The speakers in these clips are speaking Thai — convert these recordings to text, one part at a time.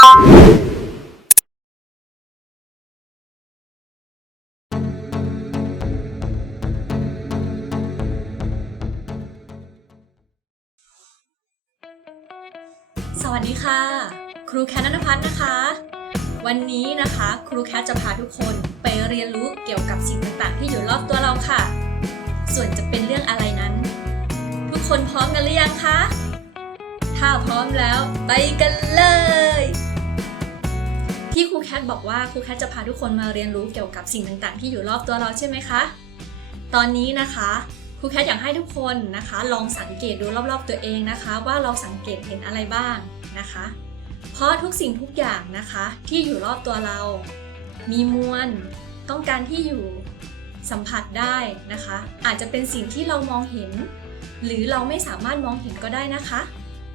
สวัสดีค่ะ ครูแคทนันพัฒน์นะคะ วันนี้นะคะครูแคทจะพาทุกคนไปเรียนรู้เกี่ยวกับสิ่งต่างๆ ที่อยู่รอบตัวเราค่ะ ส่วนจะเป็นเรื่องอะไรนั้น ทุกคนพร้อมกันหรือยังคะ ถ้าพร้อมแล้วไปกันเลย ที่ครูแคทบอกว่าครูแคทจะพาทุกคนมาเรียนรู้เกี่ยวกับสิ่งต่างๆ ที่อยู่รอบตัวเราใช่ไหมคะ ตอนนี้นะคะครูแคทอยากให้ทุกคนนะคะ ลองสังเกตดูรอบๆตัวเองนะคะ ว่าเราสังเกตเห็นอะไรบ้างนะคะ เพราะทุกสิ่งทุกอย่างนะคะ ที่อยู่รอบตัวเรา มีมวลต้องการที่อยู่สัมผัสได้นะคะ อาจจะเป็นสิ่งที่เรามองเห็น หรือเราไม่สามารถมองเห็นก็ได้นะคะ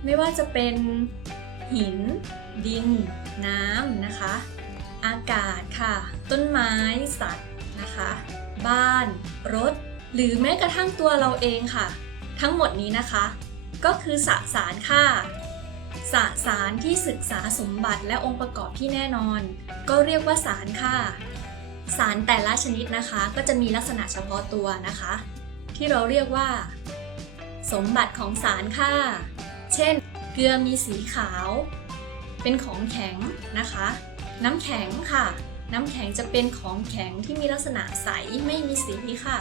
ไม่ว่าจะเป็น หิน ดิน น้ำนะคะ อากาศค่ะ ต้นไม้ สัตว์นะคะ บ้าน รถ หรือแม้กระทั่งตัวเราเองค่ะ ทั้งหมดนี้นะคะ ก็คือสสารค่ะสสารที่ศึกษาสมบัติและองค์ประกอบที่แน่นอน ก็เรียกว่าสารค่ะ สารแต่ละชนิดนะคะ ก็จะมีลักษณะเฉพาะตัวนะคะ ที่เราเรียกว่า สมบัติของสารค่ะ เช่น เกลือมีสีขาว เป็นของแข็งนะคะ น้ำแข็งค่ะ น้ำแข็งจะเป็นของแข็งที่มีลักษณะใสไม่มีสีค่ะ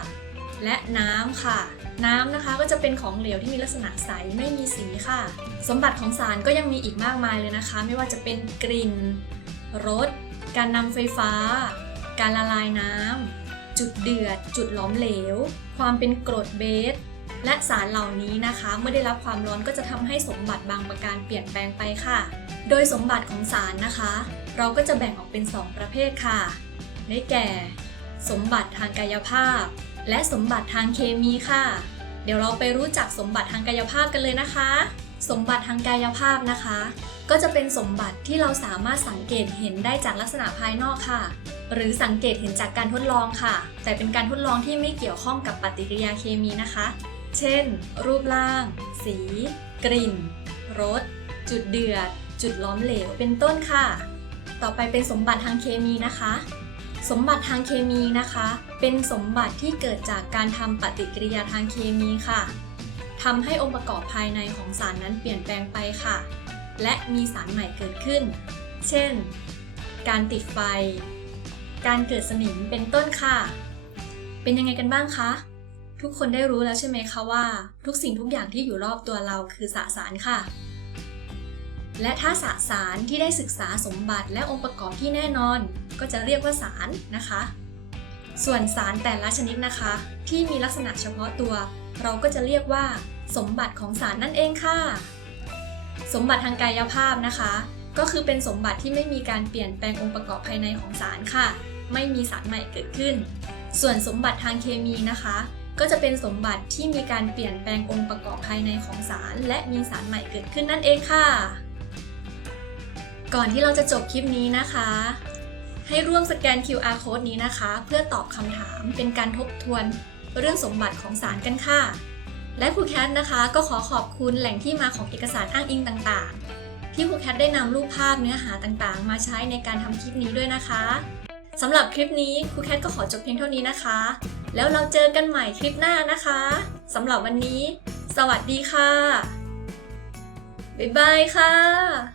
และน้ำค่ะ น้ำนะคะก็จะเป็นของเหลวที่มีลักษณะใสไม่มีสีค่ะ สมบัติของสารก็ยังมีอีกมากมายเลยนะคะ ไม่ว่าจะเป็นกลิ่นรสการนำไฟฟ้า การละลายน้ำจุดเดือด จุดหลอมเหลว ความเป็นกรดเบส และสารเหล่านี้นะคะ เมื่อได้รับความร้อนก็จะทำให้สมบัติบางประการเปลี่ยนแปลงไปค่ะ โดยสมบัติของสารนะคะ เราก็จะแบ่งออกเป็น 2 ประเภทค่ะ ได้แก่ สมบัติทางกายภาพ และสมบัติทางเคมีค่ะ เดี๋ยวเราไปรู้จักสมบัติทางกายภาพกันเลยนะคะ สมบัติทางกายภาพนะคะ ก็จะเป็นสมบัติที่เราสามารถสังเกตเห็นได้จากลักษณะภายนอกค่ะหรือสังเกตเห็นจากการทดลองค่ะ แต่เป็นการทดลองที่ไม่เกี่ยวข้องกับปฏิกิริยาเคมีนะคะ เช่น รูปร่าง สี กลิ่น รส จุดเดือด จุดล้อมเหลว เป็นต้นค่ะ ต่อไปเป็นสมบัติทางเคมีนะคะ สมบัติทางเคมีนะคะ เป็นสมบัติที่เกิดจากการทำปฏิกิริยาทางเคมีค่ะทำให้องค์ประกอบภายในของสารนั้นเปลี่ยนแปลงไปค่ะ และมีสารใหม่เกิดขึ้น เช่น การติดไฟ การเกิดสนิม เป็นต้นค่ะ เป็นยังไงกันบ้างคะ ทุกคนได้รู้แล้วใช่ไหมคะว่า ทุกสิ่งทุกอย่างที่อยู่รอบตัวเราคือสสารค่ะ และถ้าสสารที่ได้ศึกษาสมบัติและองค์ประกอบที่แน่นอน ก็จะเรียกว่าสารนะคะ ส่วนสารแต่ละชนิดนะคะ ที่มีลักษณะเฉพาะตัว เราก็จะเรียกว่า สมบัติของสารนั่นเองค่ะ สมบัติทางกายภาพนะคะ ก็คือเป็นสมบัติที่ไม่มีการเปลี่ยนแปลงองค์ประกอบภายในของสารค่ะ ไม่มีสารใหม่เกิดขึ้น ส่วนสมบัติทางเคมีนะคะ ก็จะเป็นสมบัติที่มีการเปลี่ยนแปลงองค์ประกอบภายในของสาร และมีสารใหม่เกิดขึ้นนั่นเองค่ะ ก่อนที่เราจะจบคลิปนี้นะคะ ให้ร่วมสแกน QR code นี้นะคะ เพื่อตอบคำถามเป็นการทบทวนเรื่องสมบัติของสารกันค่ะ และครูแคทนะคะก็ขอขอบคุณแหล่งที่มาของเอกสารอ้างอิงต่างๆ ที่ครูแคทได้นำรูปภาพเนื้อหาต่างๆ มาใช้ในการทำคลิปนี้ด้วยนะคะ สำหรับคลิปนี้ครูแคทก็ขอจบเพียงเท่านี้นะคะ แล้วเราเจอกันใหม่คลิปหน้านะคะสำหรับวันนี้ สวัสดีค่ะ บ๊ายบายค่ะ